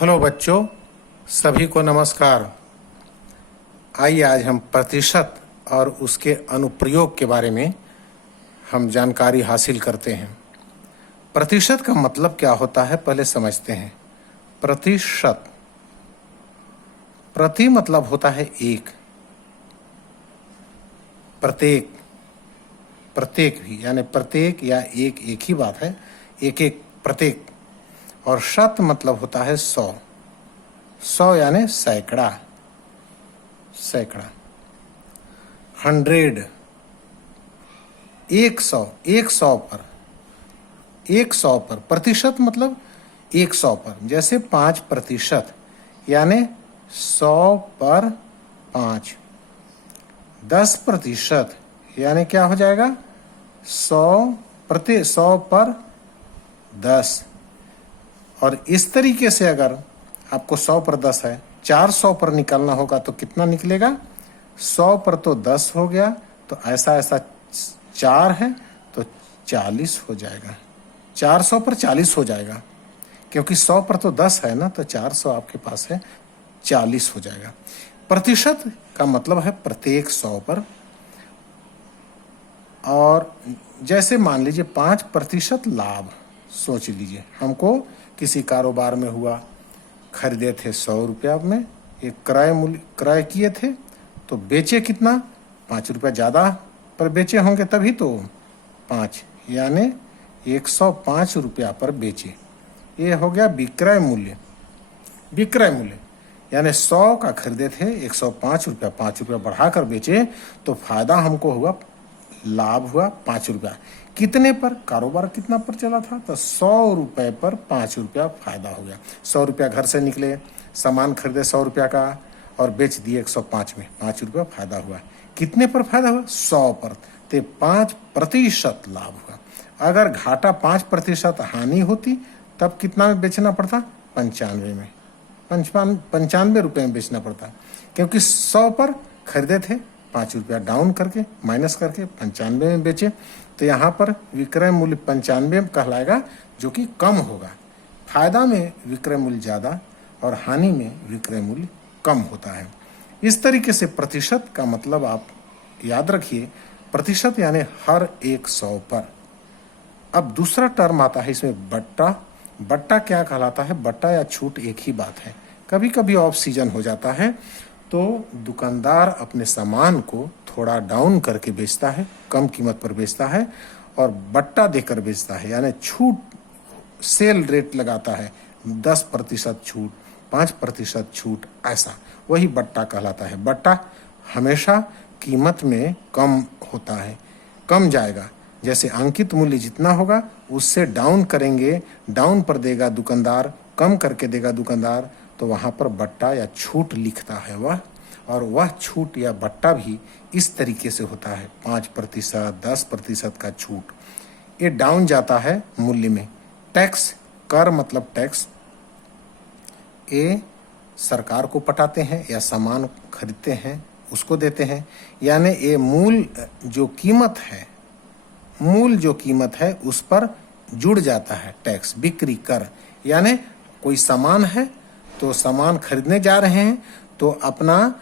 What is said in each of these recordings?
Hello बच्चों, सभी को नमस्कार। आइए आज हम प्रतिशत और उसके अनुप्रयोग के बारे में हम जानकारी हासिल करते हैं। प्रतिशत का मतलब क्या होता है पहले समझते हैं। प्रतिशत, प्रति मतलब होता है एक, प्रत्येक, प्रत्येक भी यानी प्रत्येक या एक ही बात है, एक एक प्रत्येक। और शत मतलब होता है 100, 100 यानी सैकड़ा, सैकड़ा। 100, 100, 100 पर, 100 पर। प्रतिशत मतलब 100 पर। जैसे 5% यानी 100 पर 5। 10% यानी क्या हो जाएगा? 100 पर 10। और इस तरीके से अगर आपको 100 पर 10 है, 400 पर निकालना होगा तो कितना निकलेगा? 100 पर तो 10 हो गया, तो ऐसा 4 है तो 40 हो जाएगा। 400 पर 40 हो जाएगा, क्योंकि 100 पर तो 10 है ना, तो 400 आपके पास है, 40 हो जाएगा। प्रतिशत का मतलब है प्रत्येक 100 पर। और जैसे मान लीजिए 5% लाभ, सोच लीजिए हमको किसी कारोबार में हुआ, खरीदे थे 100 रुपया में, एक क्रय किए थे, तो बेचे कितना? 5 रुपया ज़्यादा पर बेचे होंगे तभी तो 5, यानी 105 रुपया पर बेचे। ये हो गया विक्रय मूल्य। विक्रय मूल्य यानी 100 का खरीदे थे, 105 रुपया, 5 रुपया बढ़ाकर बेचे, तो फायदा हमको हुआ, लाभ हुआ 5 रुपया। कितने पर? कारोबार कितना पर चला था? तो 100 रुपये पर 5 रुपया फायदा हो गया। 100 रुपया घर से निकले, सामान खरीदे 100 रुपया का और बेच दिए 105 में, 5 रुपया फायदा हुआ। कितने पर फायदा हुआ? 100 पर, तो 5% लाभ हुआ। अगर घाटा 5% हानि होती तब कितना में बेचना पड़ता? 95 में, 95 रुपये में बेचना पड़ता, क्योंकि 100 पर खरीदे थे, 5 रुपया डाउन करके माइनस करके 95 में बेचे, तो यहाँ पर विक्रय मूल्य 95 कहलाएगा, जो कि कम होगा। फायदा में विक्रय मूल्य ज़्यादा और हानि में विक्रय मूल्य कम होता है। इस तरीके से प्रतिशत का मतलब आप याद रखिए, प्रतिशत यानी हर एक 100 पर। अब दूसरा टर्म आता है इसमें, बट्टा। बट्टा क्या कहलाता है? बट्टा या छूट एक ही बात है। कभी कभी ऑफ सीजन हो जाता है तो दुकानदार अपने सामान को थोड़ा डाउन करके बेचता है, कम कीमत पर बेचता है और बट्टा देकर बेचता है, यानी छूट, सेल रेट लगाता है, 10% छूट, 5% छूट, ऐसा, वही बट्टा कहलाता है। बट्टा हमेशा कीमत में कम होता है, कम जाएगा। जैसे अंकित मूल्य जितना होगा उससे डाउन करेंगे, डाउन पर देगा दुकानदार, कम करके देगा दुकानदार, तो वहाँ पर बट्टा या छूट लिखता है वह। और वह छूट या बट्टा भी इस तरीके से होता है, 5%, 10% का छूट। ये डाउन जाता है मूल्य में। टैक्स, कर मतलब टैक्स, ये सरकार को पटाते हैं या सामान खरीदते हैं उसको देते हैं, यानी ये मूल जो कीमत है, मूल जो कीमत है उस पर जुड़ जाता है टैक्स। बिक्री कर यानी कोई सामान है तो सामान खरीदने जा रहे हैं तो अपना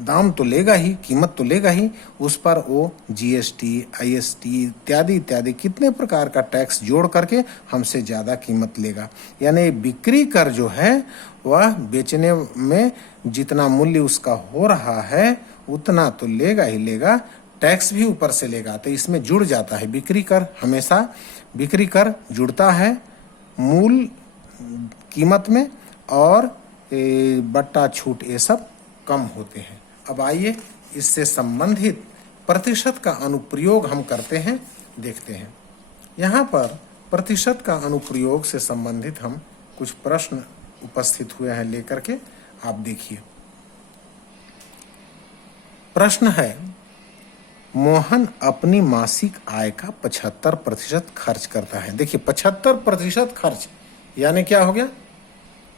दाम तो लेगा ही, कीमत तो लेगा ही, उस पर वो जीएसटी, आईएसटी इत्यादि इत्यादि कितने प्रकार का टैक्स जोड़ करके हमसे ज़्यादा कीमत लेगा। यानी बिक्री कर जो है वह बेचने में जितना मूल्य उसका हो रहा है उतना तो लेगा ही लेगा, टैक्स भी ऊपर से लेगा, तो इसमें जुड़ जाता है बिक्री कर। हमेशा बिक्री कर जुड़ता है मूल कीमत में, और बट्टा, छूट ये सब कम होते हैं। अब आइए इससे संबंधित प्रतिशत का अनुप्रयोग हम करते हैं, देखते हैं। यहाँ पर प्रतिशत का अनुप्रयोग से संबंधित हम कुछ प्रश्न उपस्थित हुए हैं लेकर के, आप देखिए। प्रश्न है, मोहन अपनी मासिक आय का 75% खर्च करता है। देखिए 75% खर्च यानी क्या हो गया?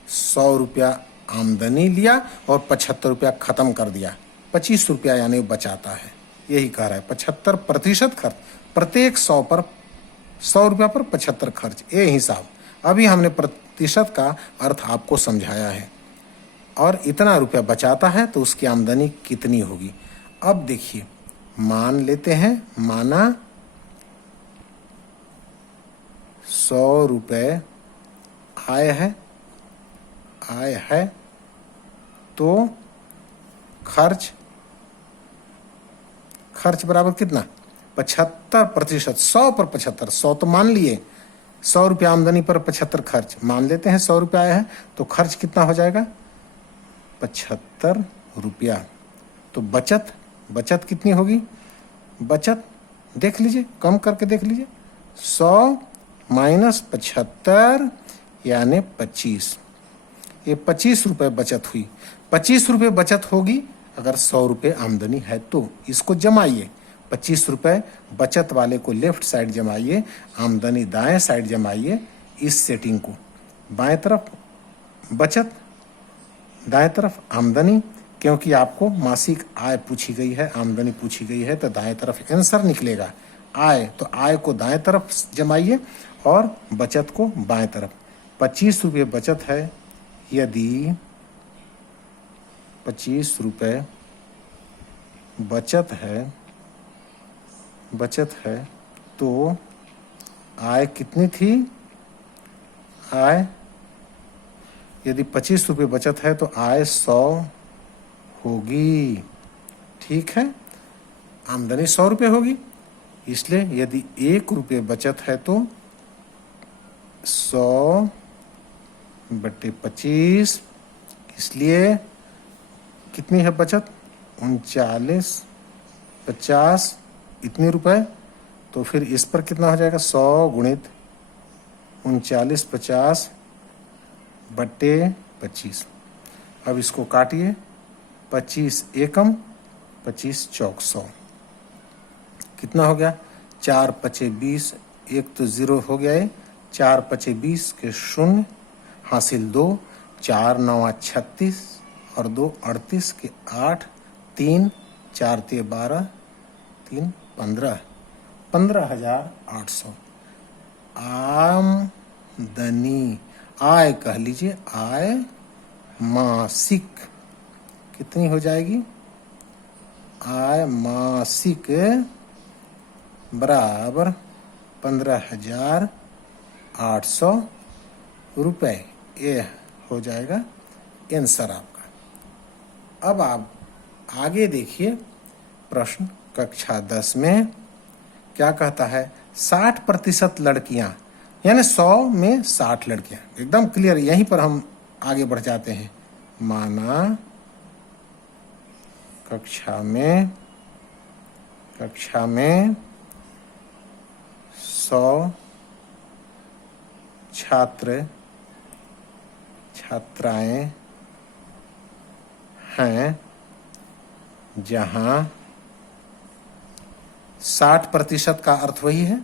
100 रुपया आमदनी लिया और 75 रुपया खत्म कर दिया, 25 रुपया यानी बचाता है। यही कह रहा है 75% खर्च, प्रत्येक 100 पर, 100 रुपया पर 75 खर्च, ये हिसाब। अभी हमने प्रतिशत का अर्थ आपको समझाया है। और इतना रुपया बचाता है तो उसकी आमदनी कितनी होगी। अब देखिए, मान लेते हैं, माना 100 रुपये आय है तो खर्च बराबर कितना, 75%। 100 पर 75, 100 तो मान लिए, 100 रुपया आमदनी पर 75 खर्च, मान लेते हैं 100 रुपया आया है तो खर्च कितना हो जाएगा, 75 रुपया। तो बचत कितनी होगी, बचत देख लीजिए, कम करके देख लीजिए, 100 माइनस 75 यानी 25। ये 25 रुपये बचत हुई। 25 रुपये बचत होगी अगर 100 रुपये आमदनी है तो। इसको जमाइए, 25 रुपये बचत वाले को लेफ्ट साइड जमाइए, आमदनी दाएं साइड जमाइए। इस सेटिंग को बाएं तरफ बचत, दाएं तरफ आमदनी, क्योंकि आपको मासिक आय पूछी गई है, आमदनी पूछी गई है, तो दाएं तरफ आंसर निकलेगा आय। तो आय को दाएं तरफ जमाइए और बचत को बाएं तरफ। 25 रुपये बचत है, यदि 25 रुपये बचत है तो आय कितनी थी, आय यदि 25 रुपये बचत है तो आय 100 होगी। ठीक है, आमदनी 100 रुपये होगी, इसलिए यदि 1 रुपये बचत है तो 100 बटे 25, इसलिए कितनी है बचत, 39, 50 इतने रुपए। तो फिर इस पर कितना हो जाएगा, 100 गुणित 39, 50 बटे 25। अब इसको काटिए, 25 एकम 25 चौक 100 कितना हो गया, 4 पचे 20, एक तो 0 हो गया है, 4 पचे 20 के 0 हासिल 2, 4 9 36 और 2 38 के 8, 3 4 ते 12, 3 15, 15,800 आमदनी। आय कह लीजिए, आय मासिक कितनी हो जाएगी, आय मासिक बराबर 15,800 रुपये। ये हो जाएगा आंसर आपका। अब आप आगे देखिए, प्रश्न कक्षा 10 में क्या कहता है, 60% लड़कियां, यानी 100 में 60 लड़कियां, एकदम क्लियर। यहीं पर हम आगे बढ़ जाते हैं। माना कक्षा में 100 छात्राएं हैं, जहां 60% का अर्थ वही है,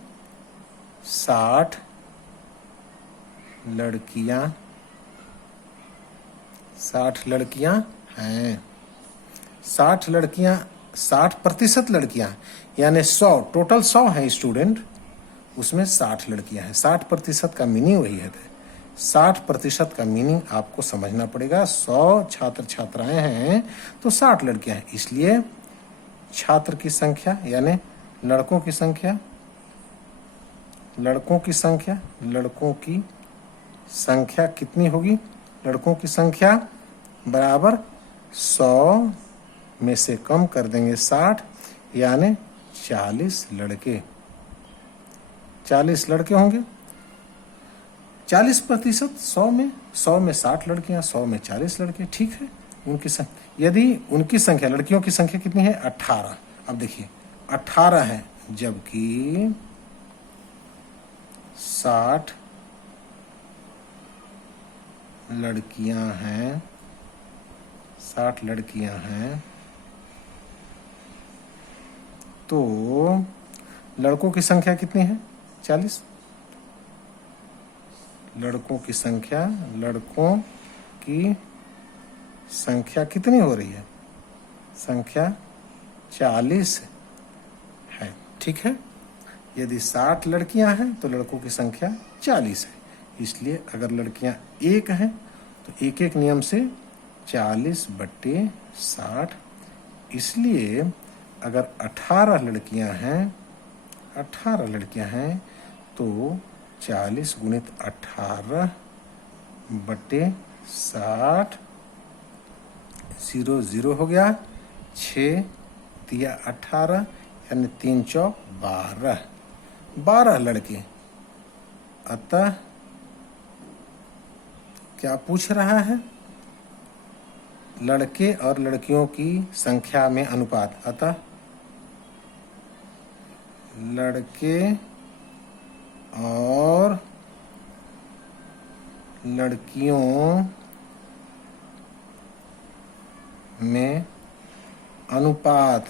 60 लड़कियां हैं। 60 लड़कियां, 60% लड़कियां, यानी 100 टोटल 100 है स्टूडेंट, उसमें 60 लड़कियां हैं। 60% का मीनिंग वही है। 60% का मीनिंग आपको समझना पड़ेगा। 100 छात्र छात्राएं हैं तो 60 लड़कियां हैं, इसलिए छात्र की संख्या यानी लड़कों की संख्या कितनी होगी, लड़कों की संख्या बराबर 100 में से कम कर देंगे 60, यानी 40 लड़के। 40 लड़के होंगे। 40% 100 में 60 लड़कियां, 100 में 40 लड़के। ठीक है, यदि उनकी संख्या, लड़कियों की संख्या कितनी है, 18। अब देखिए 18 है, जबकि 60 लड़कियां हैं, 60 लड़कियां हैं, तो लड़कों की संख्या कितनी है, 40। लड़कों की संख्या कितनी हो रही है, संख्या 40 है। ठीक है, यदि 60 लड़कियां हैं तो लड़कों की संख्या 40 है, इसलिए अगर लड़कियां एक हैं तो एक एक नियम से 40/60। इसलिए अगर 18 लड़कियां हैं तो 40 × 18/60 0 0 हो गया। 6 तिया 18 यानी 3 चौक 12 लड़के। अतः क्या पूछ रहा है? लड़के और लड़कियों की संख्या में अनुपात। अतः लड़के और लड़कियों में अनुपात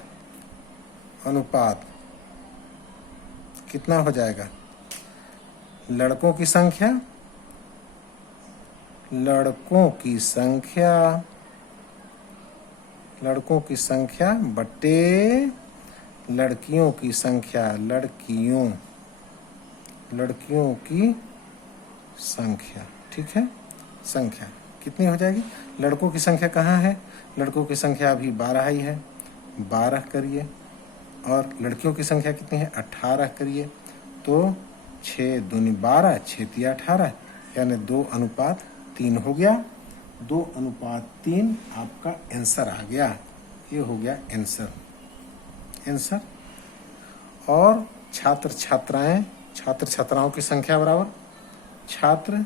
कितना हो जाएगा? लड़कों की संख्या बटे लड़कियों की संख्या। लड़कियों की संख्या, ठीक है। संख्या कितनी हो जाएगी? लड़कों की संख्या कहाँ है? लड़कों की संख्या अभी 12 ही है, 12 करिए। और लड़कियों की संख्या कितनी है? 18 करिए। तो 6 दूनी 12, 6 तिया 18 यानी 2:3 हो गया। 2:3 आपका आंसर आ गया। ये हो गया आंसर। और छात्र छात्राओं की संख्या बराबर छात्र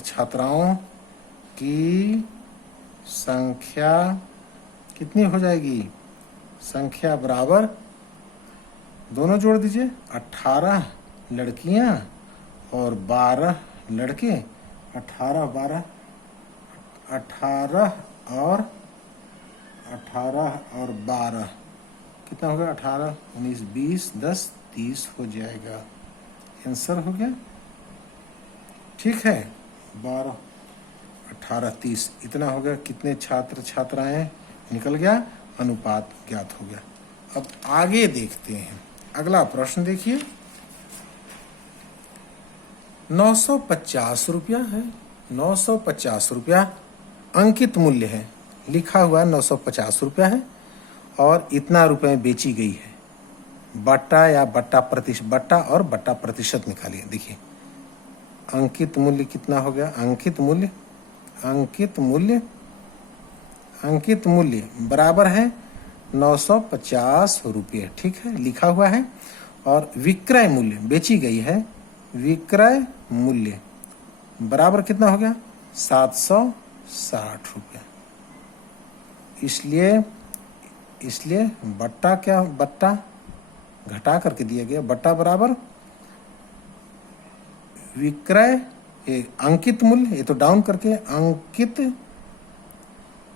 छात्राओं की संख्या कितनी हो जाएगी? संख्या बराबर दोनों जोड़ दीजिए, 18 लड़कियां और 12 लड़के। 18 और 12 कितना हो गया? 18 19 20 10 30 हो जाएगा। आंसर हो गया, ठीक है। 12 18 30 इतना हो गया। कितने छात्र छात्राएं निकल गया, अनुपात ज्ञात हो गया। अब आगे देखते हैं। अगला प्रश्न देखिए। 950 रुपया है। 950 रुपया अंकित मूल्य है, लिखा हुआ 950 रुपया है और इतना रुपए में बेची गई है। बट्टा या बट्टा और बट्टा प्रतिशत निकालिए। देखिए अंकित मूल्य कितना हो गया? अंकित मूल्य बराबर है 950 रुपये, ठीक है, लिखा हुआ है। और विक्रय मूल्य, बेची गई है, विक्रय मूल्य बराबर कितना हो गया? 760 रुपया। इसलिए बट्टा घटा करके दिया गया। बट्टा बराबर विक्रय, अंकित मूल्य, ये तो डाउन करके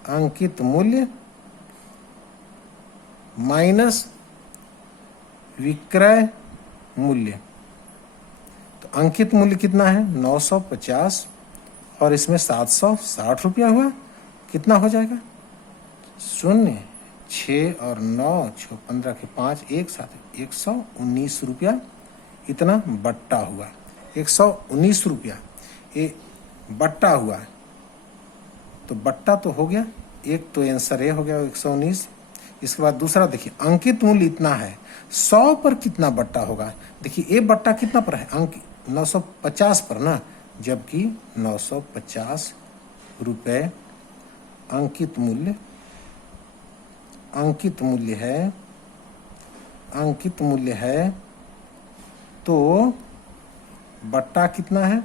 अंकित मूल्य माइनस विक्रय मूल्य। तो अंकित मूल्य कितना है? 950 और इसमें 760 रुपया हुआ। कितना हो जाएगा? 0 6 और 9 6 15 के 5 एक साथ 119 रुपया इतना बट्टा हुआ। 119 रुपया ये बट्टा हुआ। तो बट्टा तो हो गया, एक तो आंसर ए हो गया 119। इसके बाद दूसरा देखिए, अंकित मूल्य इतना है, 100 पर कितना बट्टा होगा? देखिए ये बट्टा कितना पर है? 950 पर ना, जबकि 950 रुपए अंकित मूल्य है। तो बट्टा कितना है?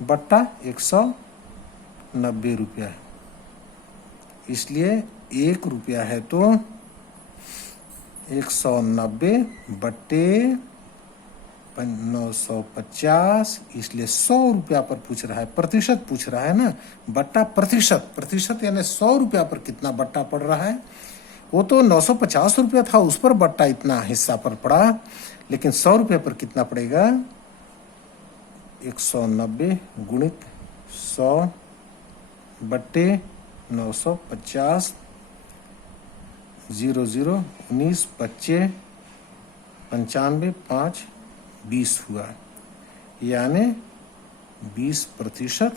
बट्टा 190 रुपया है। इसलिए 1 रुपया है तो 190 बट्टे 950, इसलिए 100 रुपया पर पूछ रहा है। प्रतिशत पूछ रहा है ना, बट्टा प्रतिशत यानी 100 रुपया पर कितना बट्टा पड़ रहा है। वो तो 950 रुपया था, उस पर बट्टा इतना हिस्सा पर पड़ा, लेकिन 100 रुपया पर कितना पड़ेगा? 190 गुणित 100 बट्टे 950 0 0 19 25 95 5 20 हुआ, यानी 20%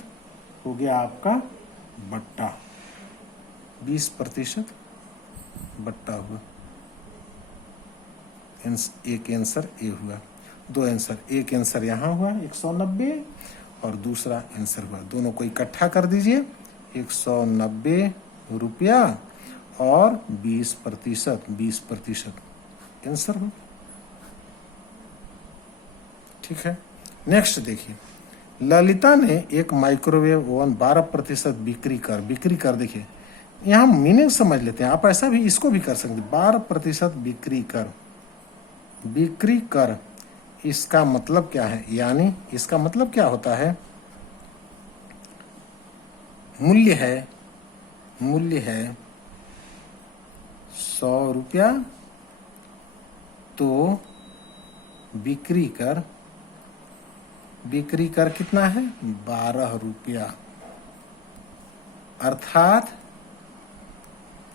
हो गया आपका बट्टा, 20% बट्टा हुआ। एक आंसर ए हुआ, दो आंसर, एक आंसर यहाँ हुआ 190 और दूसरा आंसर हुआ, दोनों को इकट्ठा कर दीजिए, 190 रुपया और 20% आंसर हो। ठीक है, नेक्स्ट देखिए, ललिता ने एक माइक्रोवेव ओवन 12% बिक्री कर देखिए, यहाँ मीनिंग समझ लेते हैं, आप ऐसा भी इसको भी कर सकते, 12% बिक्री कर इसका मतलब क्या है, यानी इसका मतलब क्या होता है, मूल्य है 100 रुपया, तो बिक्री कर कितना है 12 रुपया, अर्थात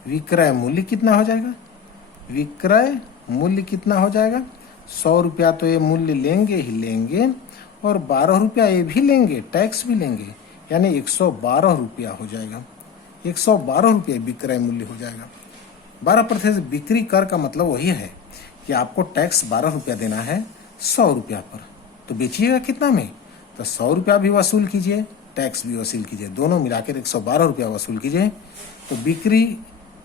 विक्रय मूल्य कितना हो जाएगा, विक्रय मूल्य कितना हो जाएगा, 100 रुपया तो ये मूल्य लेंगे ही लेंगे और 12 रुपया ये भी लेंगे, टैक्स भी लेंगे, यानी 112 रुपया हो जाएगा, 112 रुपये विक्रय मूल्य हो जाएगा। 12% बिक्री कर का मतलब वही है कि आपको टैक्स 12 रुपया देना है 100 रुपया पर, तो बेचिएगा कितना में, तो 100 रुपया भी वसूल कीजिए, टैक्स भी वसूल कीजिए, दोनों मिलाकर 112 रुपया वसूल कीजिए। तो बिक्री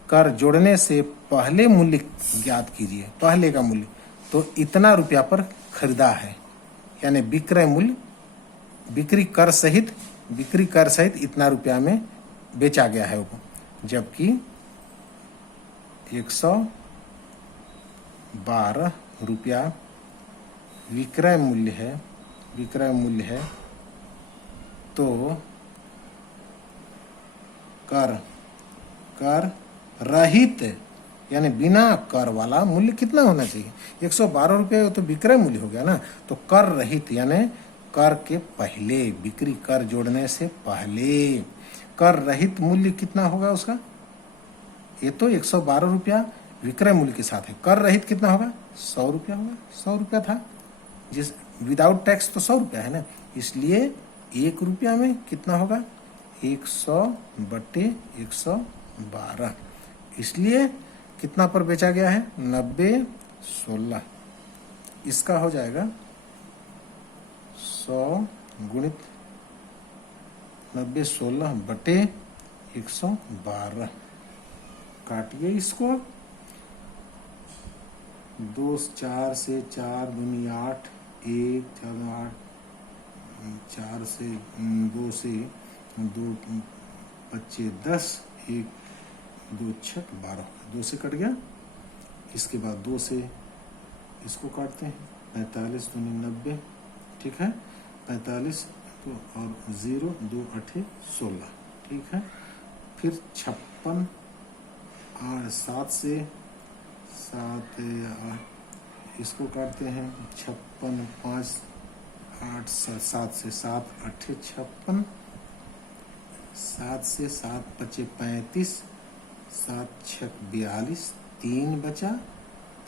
कर जोड़ने से पहले मूल्य ज्ञात कीजिए, पहले का मूल्य, तो इतना रुपया पर खरीदा है, यानी विक्रय मूल्य बिक्री कर सहित इतना रुपया में बेचा गया है वो, जबकि 112 रुपया विक्रय मूल्य है, तो कर रहित यानी बिना कर वाला मूल्य कितना होना चाहिए, 112 रुपये तो विक्रय मूल्य हो गया ना, तो कर रहित यानी कर के पहले, बिक्री कर जोड़ने से पहले कर रहित मूल्य कितना होगा उसका, ये तो 112 रुपया विक्रय मूल्य के साथ है, कर रहित कितना होगा 100 रुपया होगा, 100 रुपया था, जिस विदाउट टैक्स तो 100 रुपया है ना, इसलिए 1 रुपया में कितना होगा 100/112, इसलिए कितना पर बेचा गया है 90/16, इसका हो जाएगा 100 गुणित 90/16/112, काटिए इसको, 2 4 से 4 दूनी 8, 1 4 8, 4 से 2 से 2 25 10, 1 2 6 12, 2 से कट गया, इसके बाद 2 से इसको काटते हैं, 45 दूनी 90, ठीक है, 45 तो और 0 2 8 16, ठीक है, फिर 56 और 7 से 7 इसको काटते हैं, 56 5 8 7 से 7 8 56, 7 से 7 5 35, 7 6 42, 3 बचा,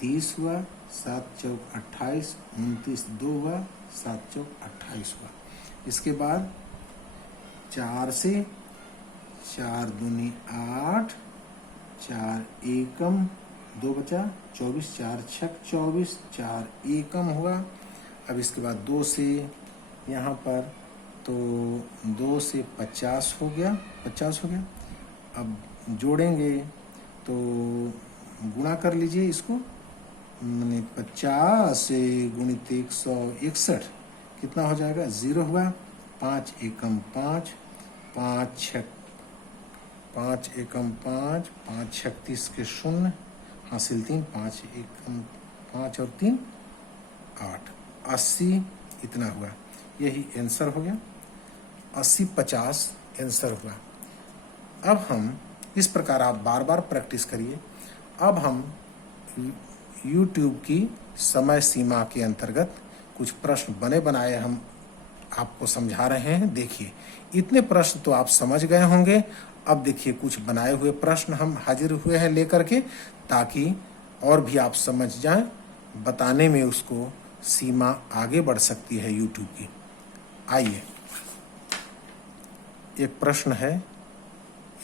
30 हुआ, 7 चौक 28, 29 2 हुआ, 7 चौक 28 हुआ, इसके बाद 4 से 4 दूनी 8, 4 एकम 2 बचा, 24 4 6 24, 4 एकम हुआ, अब इसके बाद 2 से यहाँ पर तो 2 से 50 हो गया, अब जोड़ेंगे तो गुणा कर लीजिए इसको, 50 से गुणित 161 कितना हो जाएगा 0 हुआ, 5 एकम 5, 5 एकम 5, 5 36 के 0 हासिल 3, 5 एकम 5 और 3 8, 80 इतना हुआ, यही आंसर हो गया, 80/50 आंसर हुआ। अब हम इस प्रकार आप बार बार प्रैक्टिस करिए। अब हम YouTube की समय सीमा के अंतर्गत कुछ प्रश्न बने बनाए हम आपको समझा रहे हैं। देखिए, इतने प्रश्न तो आप समझ गए होंगे। अब देखिए, कुछ बनाए हुए प्रश्न हम हाजिर हुए हैं लेकर के, ताकि और भी आप समझ जाएं बताने में उसको सीमा आगे बढ़ सकती है यूट्यूब की। आइए, एक प्रश्न है,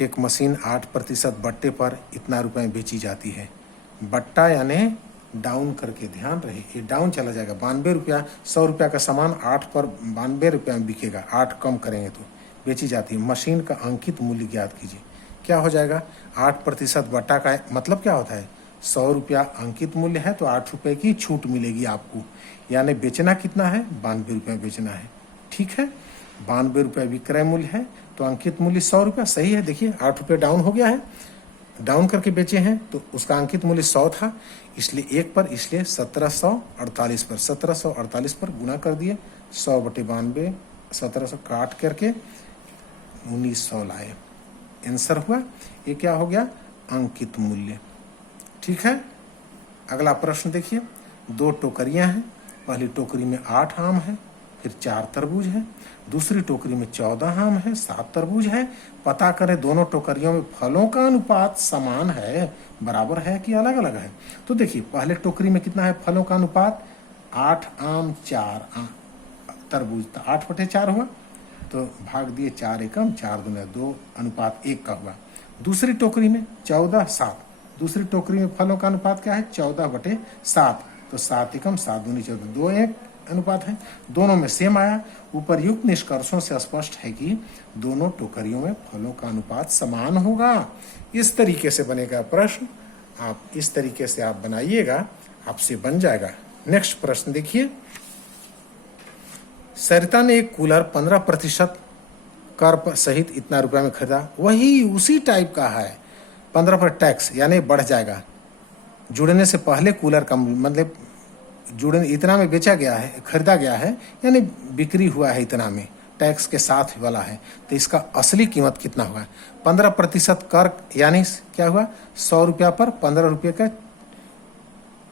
एक मशीन 8% बट्टे पर इतना रुपए में बेची जाती है। बट्टा यानी डाउन करके, ध्यान रहे ये डाउन चला जाएगा। 92 रुपया, 100 रुपया का सामान 8 पर 92 रुपया में बिकेगा, 8 कम करेंगे तो बेची जाती है। मशीन का अंकित मूल्य ज्ञात कीजिए। क्या हो जाएगा? 8% बट्टा का मतलब क्या होता है? 100 रुपया अंकित मूल्य है तो 8 रुपये की छूट मिलेगी आपको, यानी बेचना कितना है? 92 रुपये बेचना है। ठीक है, 92 रुपये विक्रय मूल्य है तो अंकित मूल्य 100 रुपया। सही है, देखिए 8 रुपये डाउन हो गया है, डाउन करके बेचे हैं तो उसका अंकित मूल्य 100 था, इसलिए 1 पर, इसलिए 1748 पर, 1748 पर गुना कर दिए। 100/92, 1700 काट करके 1900 लाए, आंसर हुआ। ये क्या हो गया? अंकित मूल्य। ठीक है, अगला प्रश्न देखिए। 2 टोकरियां हैं, पहली टोकरी में 8 आम है, फिर 4 तरबूज है। दूसरी टोकरी में 14 आम है, 7 तरबूज है। पता करें दोनों टोकरियों में फलों का अनुपात समान है, बराबर है कि अलग अलग है। तो देखिए पहले टोकरी में कितना है फलों का अनुपात? 8 आम 4 तरबूज, तो 8/4 हुआ, तो भाग दिए 4 एकम 4 दूना 2 अनुपात 1 का हुआ। दूसरी टोकरी में 14 7, दूसरी टोकरी में फलों का अनुपात क्या है? 14/7, तो 7 एकम 7 दूनी 14, 2:1 अनुपात है। दोनों में सेम आया। उपर्युक्त निष्कर्षों से स्पष्ट है कि दोनों टोकरियों में फलों का अनुपात समान होगा। इस तरीके से बनेगा प्रश्न, आप इस तरीके से आप बनाइएगा, आपसे बन जाएगा। नेक्स्ट प्रश्न देखिए। सरिता ने एक कूलर 15% कर सहित इतना रुपया में खरीदा। वही उसी टाइप का है, 15 पर टैक्स यानी बढ़ जाएगा। जुड़ने से पहले कूलर का मतलब जुड़ने इतना में बेचा गया है, खरीदा गया है, यानी बिक्री हुआ है इतना में, टैक्स के साथ वाला है, तो इसका असली कीमत कितना हुआ? 15% कर यानी क्या हुआ? 100 रुपया पर 15 रुपये का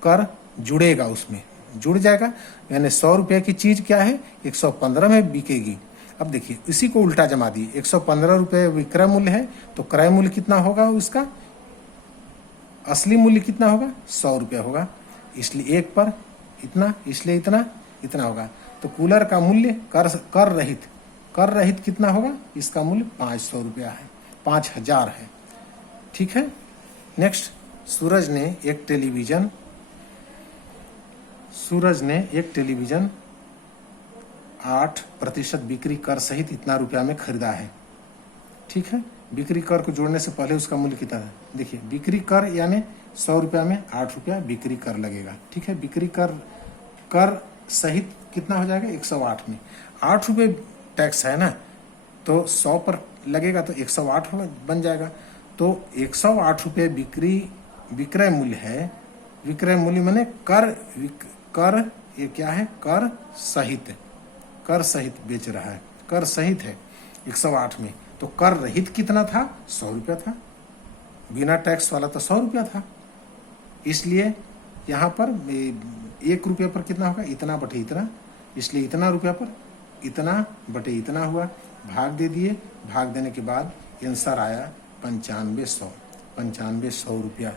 कर जुड़ेगा, उसमें जुड़ जाएगा, यानी 100 रुपये की चीज क्या है? 115 में बिकेगी। अब देखिए इसी को उल्टा जमा दिए, 115 रुपये विक्रय मूल्य है तो क्रय मूल्य कितना होगा? उसका असली मूल्य कितना होगा? 100 रुपया होगा, इसलिए 1 पर इतना, इसलिए इतना इतना होगा। तो कूलर का मूल्य कर रहित कितना होगा? इसका मूल्य 500 रुपया है, 5000 है। ठीक है, नेक्स्ट। सूरज ने एक टेलीविजन 8% बिक्री कर सहित इतना रुपया में खरीदा है। ठीक है, बिक्री कर को जोड़ने से पहले उसका मूल्य कितना है? देखिए बिक्री कर यानी 100 रुपया में 8 रुपया बिक्री कर लगेगा। ठीक है, बिक्री कर सहित कितना हो जाएगा? 108 में 8 रुपये टैक्स है ना, तो 100 पर लगेगा तो 108 बन जाएगा। तो 108 रुपये विक्रय मूल्य है। विक्रय मूल्य माने कर ये क्या है? कर सहित बेच रहा है, कर सहित है 108 में, तो कर रहित कितना था? 100 रुपया था, बिना टैक्स वाला तो 100 रुपया था, इसलिए यहाँ पर 1 रुपये पर कितना होगा? इतना बटे इतना, इसलिए इतना रुपया पर इतना बटे इतना हुआ, भाग दे दिए। भाग देने के बाद आंसर आया 9500 रुपया,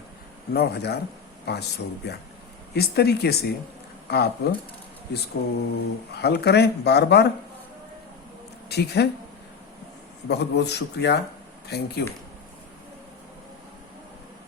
9500 रुपया। इस तरीके से आप इसको हल करें बार बार। ठीक है, बहुत बहुत शुक्रिया, थैंक यू।